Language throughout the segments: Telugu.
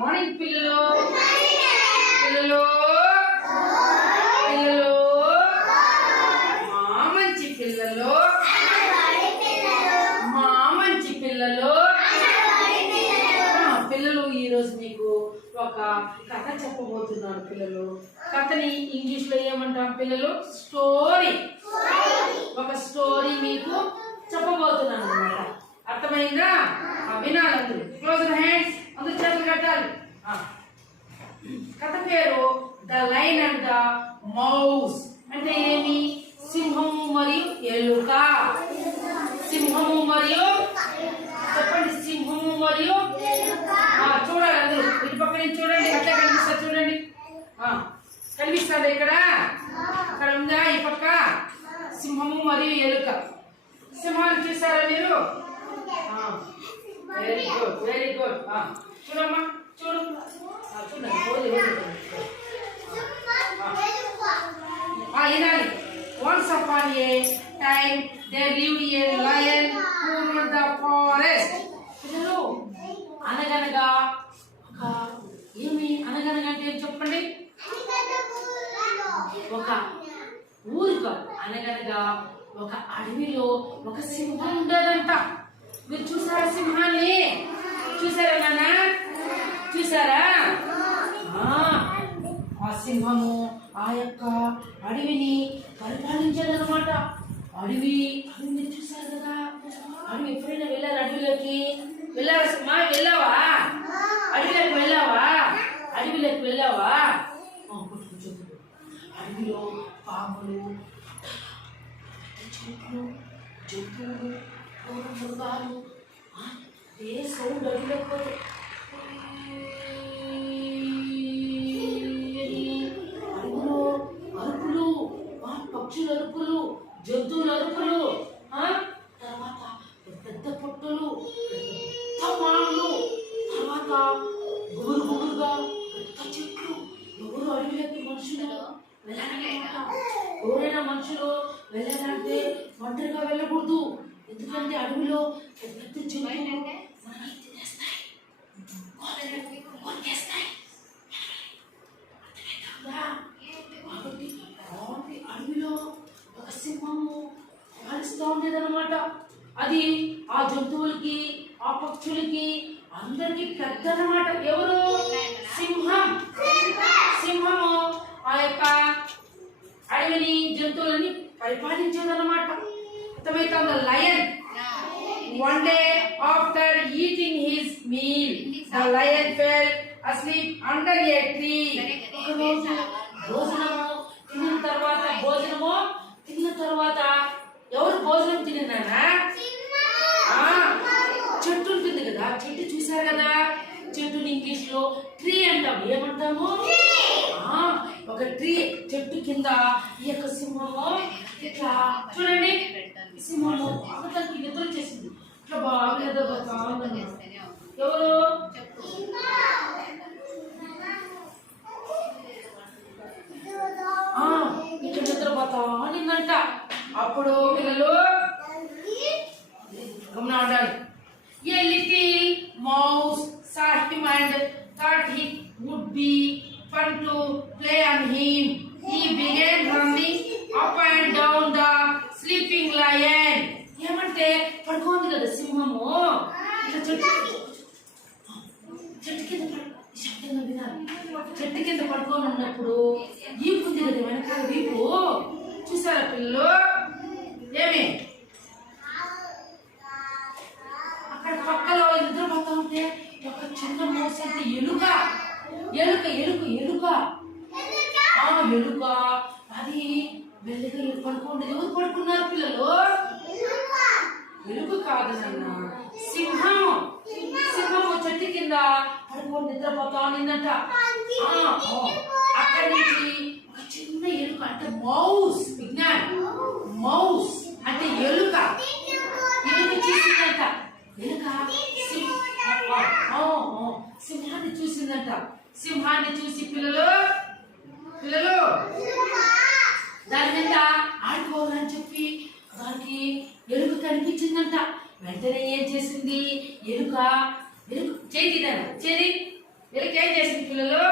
మార్నింగ్ పిల్లలు పిల్లలు పిల్లలు మా మంచి పిల్లలు మా మంచి పిల్లలు పిల్లలు ఈరోజు మీకు ఒక కథ చెప్పబోతున్నాను. పిల్లలు కథని ఇంగ్లీష్ లో ఏమంటాం పిల్లలు? స్టోరీ. ఒక స్టోరీ మీకు చెప్పబోతున్నాను అన్నమాట. అర్థమైందా? వినాలి అందరూ. Close your hands. అందరూ చేతులు కట్టాలి. కథ పేరు the lion and the mouse. అంటే ఏమి? సింహము మరియు ఎలుక. సింహము మరియు చెప్పండి. సింహము మరియు చూడాలి అందరూ. ఇటు పక్క నుంచి చూడండి. అట్లా కనిపిస్తుంది చూడండి. కనిపిస్తుంది ఇక్కడ ఇక్కడ ఉందా? ఈ పక్క సింహము మరియు ఎలుక. సింహాన్ని చూసారా మీరు? Very good very good. చూడమ్మా చూడు చూడండి. వినాలి. Once upon a time there lived a lion who ruled the forest. పిల్లలు అనగనగా ఏమి అనగనగా అంటే ఏం చెప్పండి? ఒక ఊరిలో అనగనగా ఒక అడవిలో ఒక సింహం ఉండేదంట. మీరు చూసారా సింహాన్ని? చూసారా నాన్న? చూసారా? ఆ సింహము ఆ యొక్క అడవిని పరిపాలించాలన్నమాట. అడవిని చూసారు కదా. అడవి ఎప్పుడైనా వెళ్ళారు? అడవిలోకి వెళ్ళావా? వెళ్ళావా? అడవిలోకి వెళ్ళావా? అడవిలోకి వెళ్ళావా? అడవిలో పాములు, చెట్లు, జంతువులు, మృగాలు ఏ సౌండ్ అడవిలోకి అడుగులు అరుపులు, పక్షుల అరుపులు, జంతువుల అరుపులు, తర్వాత పెద్ద పొట్టలు, పెద్ద మాటలు, తర్వాత గుబురు గుబురుగా పెద్ద చెట్లు. ఎవరు అడవిలోకి మనుషులు వెళ్ళాలన్నమాట. ఎవరైనా మనుషులు వెళ్ళాలంటే ఒంటరిగా వెళ్ళకూడదు. ఎందుకంటే అడవిలో పెద్ద చెట్లు మనల్ని తినేస్తాయి, కొరికేస్తాయి. కాబట్టి అడవిలో ఒక సింహము పాలిస్తూ ఉండేదన్నమాట. అది ఆ జంతువులకి, ఆ పక్షులకి, అందరికి పెద్ద అన్నమాట. ఎవరు? సింహం. సింహము ఆ యొక్క అడవిని, జంతువులని పరిపాలించేదన్నమాట. అర్థమైతే lion one day after eating his meal the lion fell asleep under a tree. భోజనము తిన్న తర్వాత ఎవరు భోజనం తిన్నారా? చెట్టు ఉంటుంది కదా. చెట్టు చూసారు కదా. చెట్టుని ఇంగ్లీష్ లో ట్రీ అంటాం. ఏమంటాము? ఒక ట్రీ చెట్టు కింద ఈ యొక్క సింహము ఇట్లా చూడండి. సింహము తనకి నిద్ర చేసింది. ఇట్లా బాగా నిద్రపోతా. ఎవరు? ఇట్లా నిద్రపోతా నిన్నంట. అప్పుడు పిల్లలు గమనా ఉండాలి. A little mouse saw him and thought it would be fun to play on him. He began running up and down the sleeping lion. ఏమంటే పడుకోంది కదా సింహము. చెట్టు కింద శబ్దంగా వినాలి. చెట్టు కింద పడుకొని ఉన్నప్పుడు వీపు ఉంది కదా, వెనకాల వీపు చూసారా పిల్లలు? ఏమి అక్కడ పక్కలో నిద్రపోతా ఉంటే ఒక చిన్న మౌస్ అంటే ఎలుక ఎలుక ఎలుక ఎలుక ఎలుక అది మెల్లగా పడుకోండి. ఎవరు పడుకున్నారు పిల్లలు? ఎలుక కాదు నాన్న, సింహం. సింహము చెట్టు కింద పడుకొని నిద్రపోతా నిందంట. అక్కడి నుంచి ఒక చిన్న ఎలుక అంటే మౌస్. విజ్ఞాన్ మౌస్ అంటే ఎలుక. ఎలుక చూసిందంట. ఎలుక సింహాన్ని చూసిందంట. సింహాన్ని చూసి పిల్లలు దాని మీద ఆడుకోవాలని చెప్పి దానికి ఎలుక కనిపించిందంట. వెంటనే ఏం చేసింది? ఎలుక చేతి ఎలుక ఏం చేసింది పిల్లలు?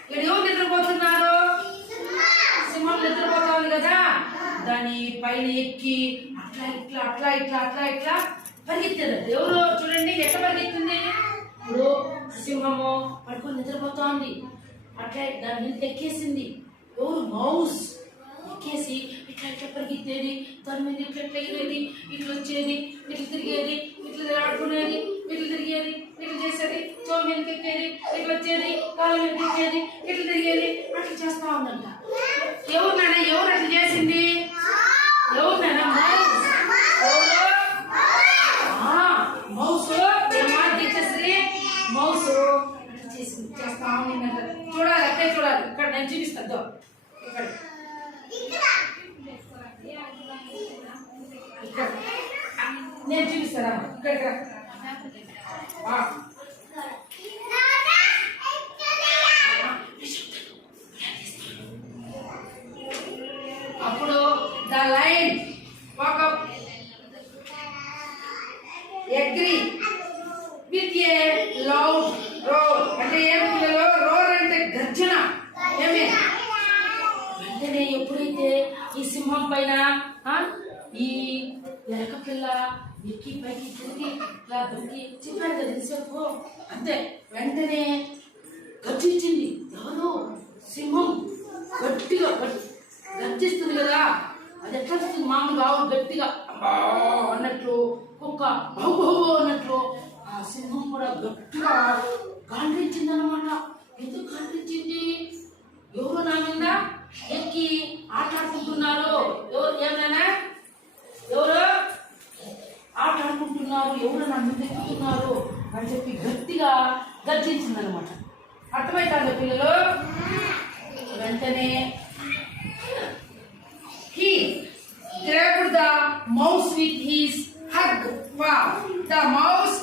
ఇక్కడ ఎవరు నిద్రపోతున్నారు? సింహం నిద్రపోతుంది కదా, దాని పైన ఎక్కి అట్లా ఇట్లా అట్లా ఇట్లా అట్లా ఇట్లా పరిగెత్తారు. ఎవరు చూడండి ఎట్లా పరిగెత్తుంది? ఇప్పుడు సింహము పడుకొని నిద్రపోతోంది, అట్లా దాని మీద ఎక్కేసింది. ఎవరు? మౌస్. ఎక్కేసి ఇట్లా ఇట్లా పరిగెత్తేది, దాని మీద ఇట్లా ఇట్లా ఎగిరేది, ఇట్లా వచ్చేది, ఇట్లా తిరిగేది, ఇట్లా ఆడుకునేది, ఇట్లా తిరిగేది, ఇట్లా చేసేది, చో మీదకి ఎక్కేది, ఇట్లా వచ్చేది, కాళ్ళ మీద ఎక్కేది, ఇట్లా తిరిగేది, అట్లా చేస్తా ఉందంట. ఎవరినైనా ఎవరు అట్లా చేసింది? ఎవరినైనా? మౌస్. ఏమా టీచర్స్ని మౌస్ అట్లా చేసింది, చేస్తా ఉందంట. చూడాలి, అట్లే చూడాలి. ఇక్కడ నేను చూపిస్తాను, ఇక్కడ ఇక్కడ నేను చూపిస్తారా? ఇక్కడ అప్పుడు the lion woke up angry with a loud roar. అంటే ఏం పిల్లలు? రోర్ అంటే గర్జన. ఏమే? వెంటనే ఎప్పుడైతే ఈ సింహం పైన ఈ ఎలక పిల్ల ఎక్కి పైకి తిరిగి ఇలా దొరికి చెప్పాడు కదా ఇంతసేపు, అంతే వెంటనే గర్జించింది. ఎవరు? సింహం. గట్టిగా గర్జిస్తుంది కదా, అది ఎట్లా వస్తుంది? మామూలుగా ఆవు గట్టిగా అన్నట్లు, కుక్క బాబు అన్నట్లు ఆ సింహం కూడా గట్టిగా గాండ్రించింది అనమాట. ఎందుకు గాండ్రించింది? ఎవరు నా మీద ఎక్కి ఆటాడుకుంటున్నారు? ఎవరు? ఏమన్నా ఎవరు ఆట ఆడుకుంటున్నారు? ఎవరు నా మీద ఎక్కుతున్నారు అని చెప్పి గట్టిగా గర్జించింది అనమాట. అర్థమవుతారు పిల్లలు? వెంటనే he grabbed the mouse with his hug paw. The mouse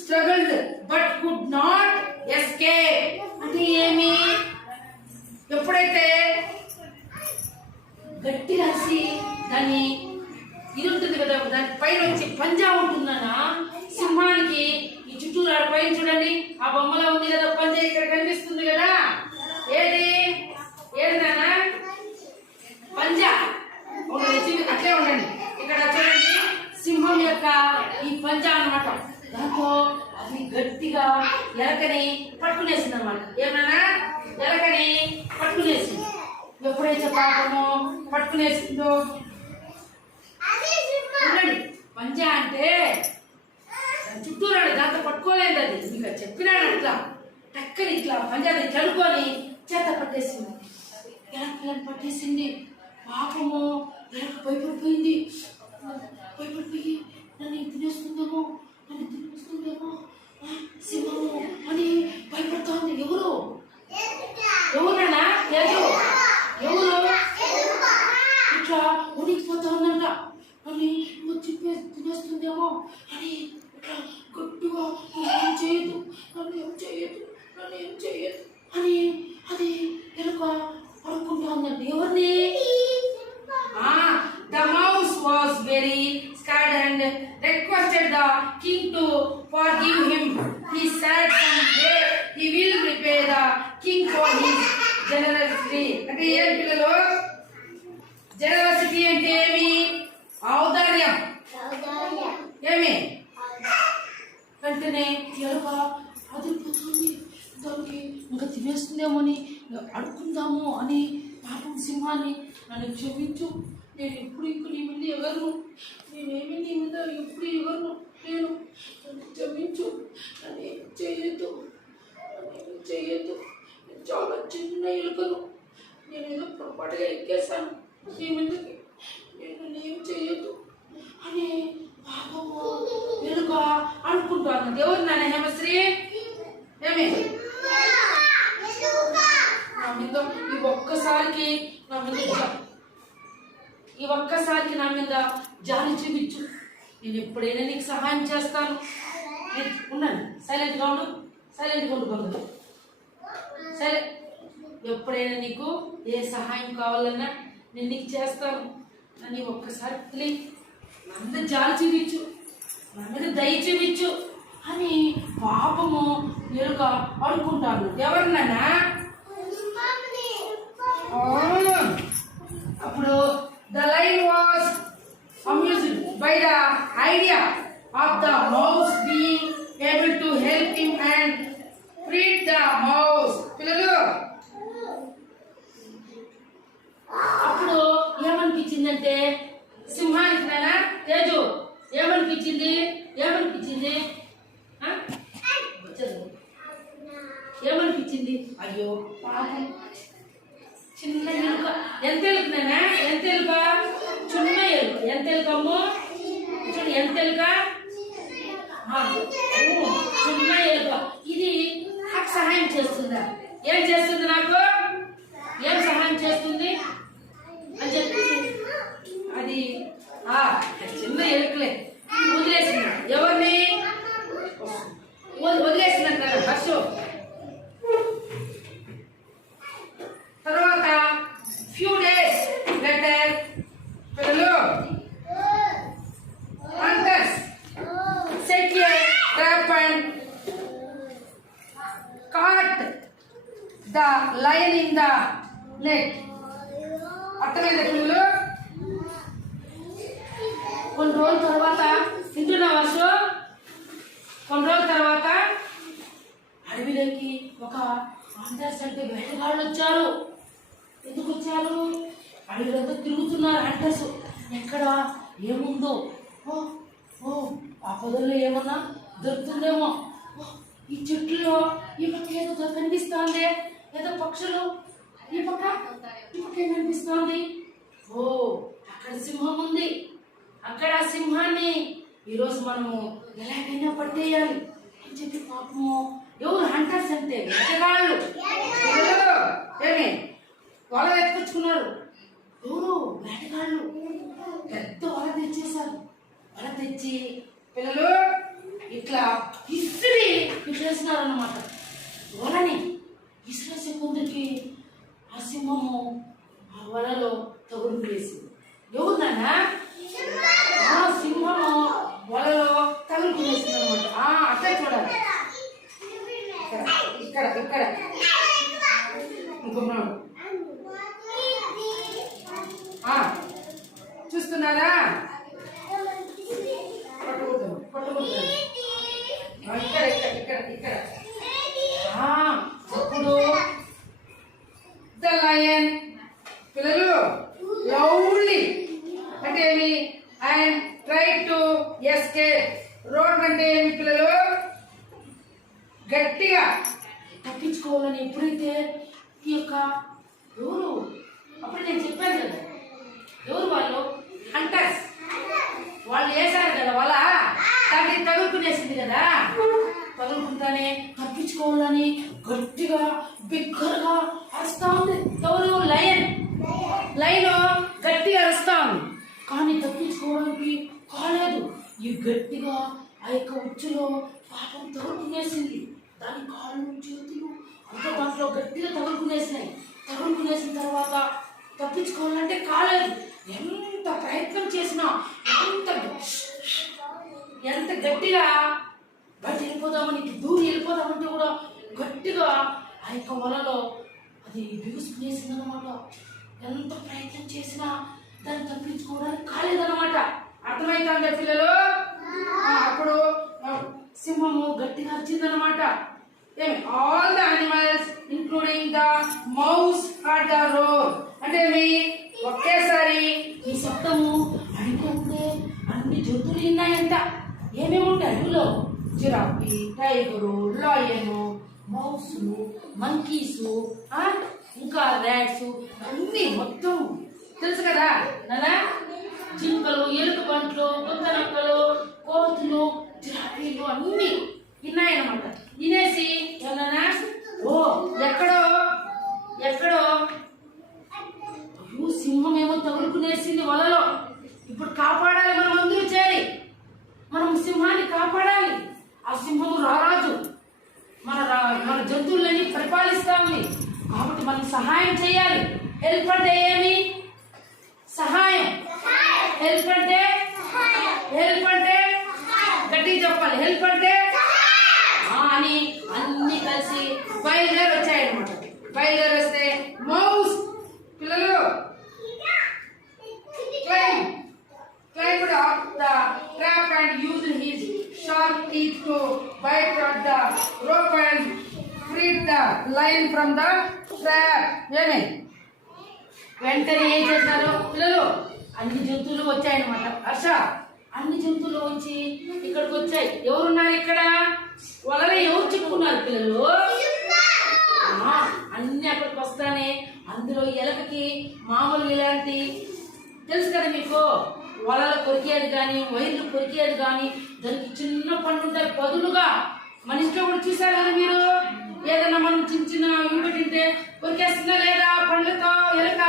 struggled but could not escape. అంటే ఏమి? ఎప్పుడైతే గట్టి రాసి దాన్ని ఇది ఉంటుంది కదా, దాని పైన వచ్చి పంజా ఉంటుందన్నా సింహానికి. ఈ చుట్టూ పైన చూడండి, ఆ బొమ్మలో ఉంది కదా పంజా, ఇక్కడ కనిపిస్తుంది కదా. ఏది ఏదైనా పంజా అట్లే ఉండండి. ఇక్కడ చూడండి సింహం యొక్క ఈ పంజా అన్నమాట. దాంతో అది గట్టిగా ఎలకని పట్టుకునేసింది అనమాట. ఏమన్నా ఎలకని పట్టుకునేసింది. ఎప్పుడైతే పాపము పట్టుకునేసిందో చూడండి, పంజా అంటే చుట్టూ రాడు, దాంతో పట్టుకోలేదు. అది ఇంకా చెప్పినాడు అట్లా టక్కని ఇట్లా పంజాని చదువుకొని చేత పట్టేసింది. ఎలకలను పట్టేసింది. పాపము ఎలక భయపడిపోయింది. భయపడిపోయి నన్ను తినేస్తుందేమో సింహము అని భయపడుతోంది. ఎవరు? ఎవరన్నా? ఎవరు? ఇట్లా ఉనికిపోతా ఉందంట. అని వచ్చి తినేస్తుందేమో అని ఇట్లా గట్టిగా ఏం చేయదు, నన్ను ఏం చేయదు అని అది ఎలుక పడుకుంటా ఉందండి. ఎవరిని? The mouse was very scared and requested the king to forgive him. He said someday he will repay the king for his generosity. అంటే ఏం పిల్లలు? జనరసిటీ అంటే ఏమి? ఔదార్యం. ఏమి? వెంటనే ఎలుక అదిరిపోతుంది. దానికి ఇంకా తినేస్తుందేమో అని అడుక్కుందాము అని పాపం సింహాన్ని, నన్ను క్షమించు, నేను ఎప్పుడు ఇంకో నీ మీద ఎగరను, నేనేమి నీ మీద ఎప్పుడు ఎగరను, నేను క్షమించు, నన్ను ఏం చేయొద్దు, నేను చాలా చిన్న ఎలుకను, నేను ఏదో పొరపాటుగా ఎక్కేసాను నీ మీదకి, నేను ఏం చేయొద్దు అని పాపము ఎలుక అనుకుంటాను. దేవుడు నాన్న హేమశ్రీ ఏమి నా మీద ఈ ఒక్కసారికి నా మీద జాలి చూపించు, నేను ఎప్పుడైనా నీకు సహాయం చేస్తాను. ఉన్నాను, సైలెంట్గా ఉండు బంధువు, సరే ఎప్పుడైనా నీకు ఏ సహాయం కావాలన్నా నేను నీకు చేస్తాను. నన్ను ఒక్కసారి తెలియ నా మీద జాలి చూపించు, నా మీద దయ చూపించు అని పాపము ఎలుక అనుకుంటాను. ఎవరినన్నా అప్పుడు the line was amused by the idea of the mouse being able to help him and ఫ్రీడ్ the mouse. పిల్లలు అప్పుడు ఏమనిపించిందంటే సింహానికి నానా తేజు ఏమనిపించింది ఏమనిపించింది అయ్యో పాపం చిన్న ఎలుక. ఎంత ఎలుక నానా ఎంత ఎలుక? చిన్న ఎలుక. ఎంత ఎలుకమ్మో చూడు ఎంత ఎలుక చిన్న ఎలుక. ఇది నాకు సహాయం చేస్తుందా? ఏం చేస్తుంది? నాకు ఏం సహాయం చేస్తుంది అని చెప్పి అది చిన్న ఎలుకలే వదిలేసిన. ఎవరిని వదిలేసినట్టు ఫస్ట్. తర్వాత ఫ్యూ డేస్ లెటర్ పిల్లలు hunters set a trap and caught the lion in the net. అర్థమైందా పిల్లలు? కొన్ని రోజుల తర్వాత తింటున్నా వర్షం. కొన్ని రోజుల తర్వాత అడవిలోకి ఒక హంటర్స్ అంటే వేటగాళ్ళు వచ్చారు. ఎందుకు వచ్చారు? అడవిలో తిరుగుతున్నారు హంటర్స్. ఎక్కడ ఏముందో ఆ పొదల్లో ఏమన్నా దొరుకుతుందేమో. ఈ చెట్లలో ఈ పక్క ఏదో కనిపిస్తోంది, ఏదో పక్షులు ఈ పక్క ఏం కనిపిస్తోంది. అక్కడ సింహం ఉంది. అక్కడ సింహాన్ని ఈరోజు మనము ఎలాగైనా పట్టేయాలి అని చెప్పి పాపము ఎవరు హంటర్స్ అంటే వేటగాళ్ళు ఏమి వల ఎత్తుకొచ్చుకున్నారు. ఎవరు వేటగాళ్ళు పెద్ద వల తెచ్చేశారు. వల తెచ్చి పిల్లలు ఇట్లా ఇసిరి ఇట్లేసినారు అన్నమాట. వలని ఇసిరేసే కొందరికి ఆ సింహము ఆ వలలో తగులు వేసింది. ఎవరినన్నా సింహము వలలో తగులుకునేసింది అనమాట. అట్లా చూడాలి. ఇక్కడ ఇక్కడ ఇంకొన్నాడు చూస్తున్నారా? ఇక్కడ ఇక్కడ ఇక్కడ ఇక్కడ అప్పుడు ద లయన్ పిల్లలు లౌడ్లీ అంటే ఏమి and try to escape. Road అంటే ఏమి పిల్లలు? గట్టిగా తప్పించుకోవాలని. ఎప్పుడైతే ఈ యొక్క ఎవరు అప్పుడు నేను చెప్పాను కదా, ఎవరు వాళ్ళు? హంటర్స్. వాళ్ళు వేశారు కదా వల, దాన్ని తగులుకునేసింది కదా. తగులుకుంటానే తప్పించుకోవాలని గట్టిగా బిగ్గరగా అరుస్తా ఉంది. ఎవరు? లయన్. లైన్ గట్టిగా అరుస్తా ఉంది, కానీ తప్పించుకోవడానికి కాలేదు. ఈ గట్టిగా ఆ యొక్క ఉచ్చులో పాపం తగులుకునేసింది. దాని కాళ్ళు చేతులు అంతా దాంట్లో గట్టిగా తగులుకునేసినాయి. తగులుకునేసిన తర్వాత తప్పించుకోవాలంటే కాలేదు. ఎంత ప్రయత్నం చేసినా ఎంత గట్టిగా బయట వెళ్ళిపోదామని దూరి వెళ్ళిపోదామంటే కూడా గట్టిగా ఆ యొక్క వలలో అది బిగుసుకునేసింది అనమాట. ఎంత ప్రయత్నం చేసినా దాన్ని తప్పించుకోవడానికి కాలేదన్నమాట. అర్థమైందా పిల్లలు? అప్పుడు సింహము గట్టిగా వచ్చిందనమాట. All the animals including the mouse heard the roar అంటే ఒకేసారి ఈ శబ్దము అడిగితే అన్ని జంతువులు ఉన్నాయంట. ఏమేమి ఉంటాయి అడవిలో? జిరాఫీ, టైగరు, లాయను, మౌసులు, మంకీసు, ఇంకా ర్యాట్స్ అన్ని మొత్తం తెలుసు కదా నానా. జింకలు, ఎలుక బంట్లు, గుంతనక్కలు, కోతులు, జిరాఫీలు అన్ని విన్నాయన్నమాట. వినేసి ఏమన్నా ఎక్కడో సింహం ఏమో తగులుకునేసింది వలలో. ఇప్పుడు కాపాడాలి, మనం అందరూ చేయాలి. మనం సింహాన్ని కాపాడాలి. ఆ సింహము రారాజు, మన జంతువులని పరిపాలిస్తా ఉంది. కాబట్టి మనం సహాయం చేయాలి. హెల్ప్ అంటే ఏమి? సహాయం. హెల్ప్ అంటే గట్టిగా బయలుదేరి వచ్చాయన్నమాట. బయలుదేరి వస్తే మౌస్ పిల్లలు climbed up the trap and used his sharp teeth to bite at the rope and freed the lion from the trap. ఏమి వెంటనే ఏం చేశారు పిల్లలు? అన్ని జంతువులు వచ్చాయన్నమాట. హర్ష, అన్ని జంతువులు వచ్చి ఇక్కడికి వచ్చాయి. ఎవరున్నారు ఇక్కడ? వాళ్ళని ఎవరు చిక్కుకున్నారు పిల్లలు? అన్ని అక్కడికి వస్తానే అందులో ఎలకకి మామూలు ఇలాంటి తెలుసు కదా మీకు, వలలు కొరికేది కానీ వైర్లు కొరికేది కానీ దానికి చిన్న పండు ఉంటాయి పదులుగా. మన ఇంట్లో కూడా చూసారు కదా మీరు, ఏదైనా మనం చిన్న చిన్న ఇవి తింటే కొరికేస్తుందా లేదా పండ్లతో ఎలక?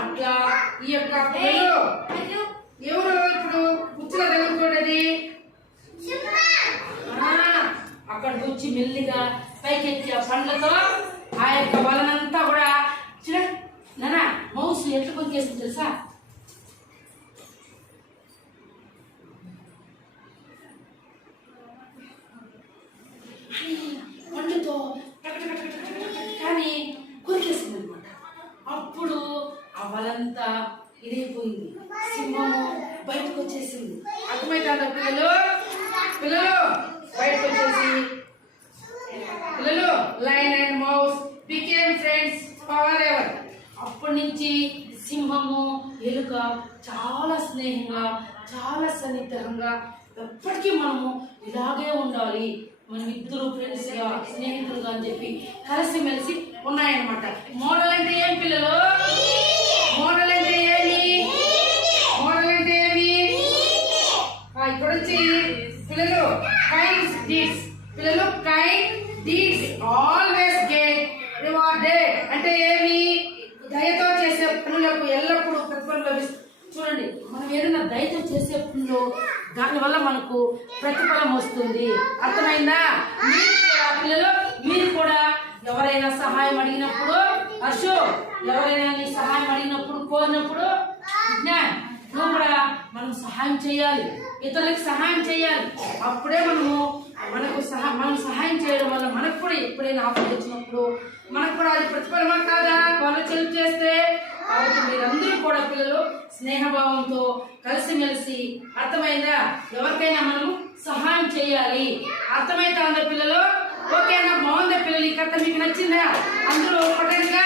అట్లా ఈ యొక్క ఎవరు ఇప్పుడు ఉచ్చుగా తగులుకోడది అక్కడికి వచ్చి మెల్లిగా పైకెత్తి ఆ పండ్లతో ఆ యొక్క వలనంతా కూడా చూడ నానా మౌస్ ఎట్లా కొరికేస్తుంది తెలుసా? పండుతో కానీ కొరికేసింది అనమాట. అప్పుడు ఆ వలంతా ఇదైపోయింది. సింహము బయటకు వచ్చేసింది. అర్థమైతే పిల్లలు పిల్లలు బయటకు వచ్చేసి పిల్లలు lion and mouse became friends for ever. అప్పటి నుంచి సింహము ఎలుక చాలా స్నేహంగా చాలా సన్నిహితంగా ఎప్పటికీ మనము ఇలాగే ఉండాలి, మనం ఇద్దరు ఫ్రెండ్స్ గా స్నేహితులుగా అని చెప్పి కలిసిమెలిసి ఉన్నాయన్నమాట. మోడల్ అంటే ఏం పిల్లలు? మోడల్ అంటే ఏమి? మోడల్ అంటే ఏమి? ఇక్కడ వచ్చి పిల్లలు కైండ్ డీడ్స్. పిల్లలు kind deeds always get rewarded అంటే ఏమి? దయతో చేసే పనులకు ఎల్లప్పుడూ ప్రతిఫలం లభిస్తుంది. చూడండి, మనం ఏదైనా దయతో చేసే పనులు దానివల్ల మనకు ప్రతిఫలం వస్తుంది. అర్థమైందా? మీరు కూడా పిల్లలు, మీరు కూడా ఎవరైనా సహాయం అడిగినప్పుడు, అశో ఎవరైనా నీ సహాయం అడిగినప్పుడు కోరినప్పుడు నువ్వు కూడా మనం సహాయం చేయాలి, ఇతరులకు సహాయం చేయాలి. అప్పుడే మనం సహాయం చేయడం వల్ల మనకు కూడా ఎప్పుడైనా ఆపద వచ్చినప్పుడు మనకు కూడా అది ప్రతిఫలమా కాదా? వాళ్ళు చెల్లి చేస్తే. కాబట్టి మీరందరూ కూడా పిల్లలు స్నేహభావంతో కలిసిమెలిసి, అర్థమైందా? ఎవరికైనా మనం సహాయం చేయాలి. అర్థమైతే అందరు పిల్లలు? ఓకేనా? బాగుందా పిల్లలు? ఈ కథ మీకు నచ్చిందా? అందరూ ఒకటేగా